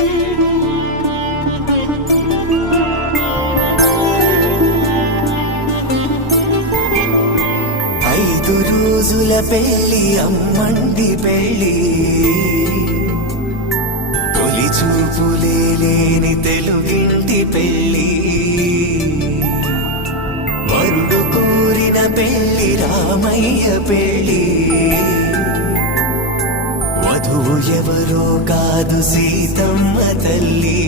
5 రోజుల పెళ్లి అమ్మండి పెళ్లి, తొలి చూపులే లేని తెలుగింటి పెళ్లి, వరుడు కోరిన పెళ్లి రామయ్య పెళ్లి, వధువు ఎవరో కాదు సీతమ్మ తల్లి.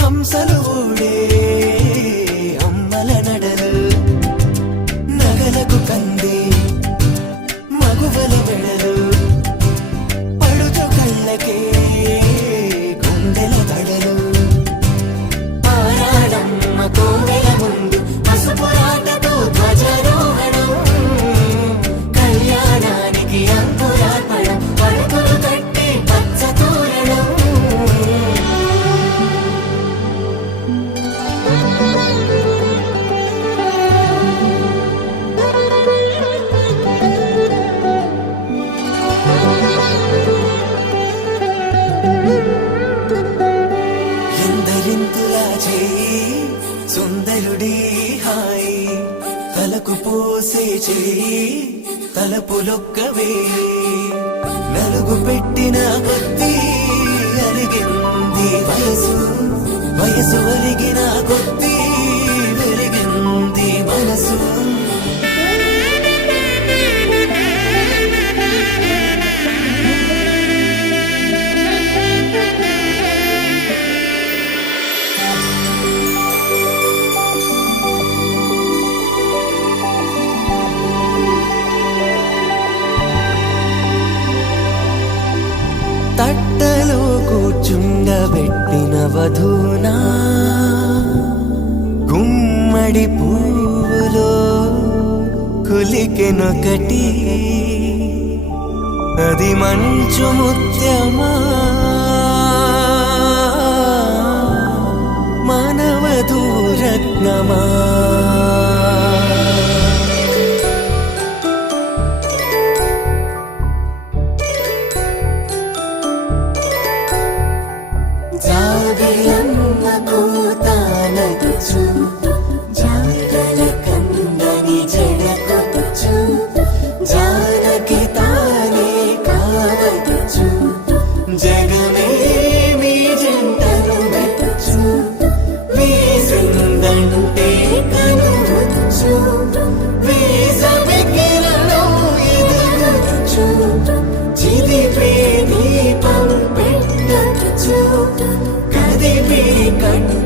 హంసలు ఓడే అమ్మల నడలు, నగలకు కందే మగువల వెడలు, పడుచు కళ్ళకే గుండెల తడలు, ఆరాడమ్మ కోవెల ముందు పసుపురాటతో ధ్వజారోహణం, కళ్యాణానికి అంకురార్పణం, పడుకులు కట్టి పచ్చ తోరణం. ఎందరింతులా చేయి సుందరుడి హాయి, తలకు పోసే చేయి తలపులొక్కవే, నలుగు పెట్టిన కొద్దీ అరిగింది వయసు, వయసు ఒరిగిన కొద్దీ వెలిగింది మనసు. తట్టలో కూర్చుండబెట్టిన వధూనా, గుమ్మడి పువ్వులో కులికెనొకటి, అది మంచు ముత్యమా మానవధూరత్నమా. జాబిలమ్మ కోతానదుచు, జాగల కందని జడకొచ్చు, జానకి తానే కావదుచు, జగమే మీ జంటను వెతుచు, వీసిందంటే కనువదుచు, వీసవి కిరణం ఎదుగుచు, చిదిపే దీపం పెట్టదుచు, కదిపే కన్ను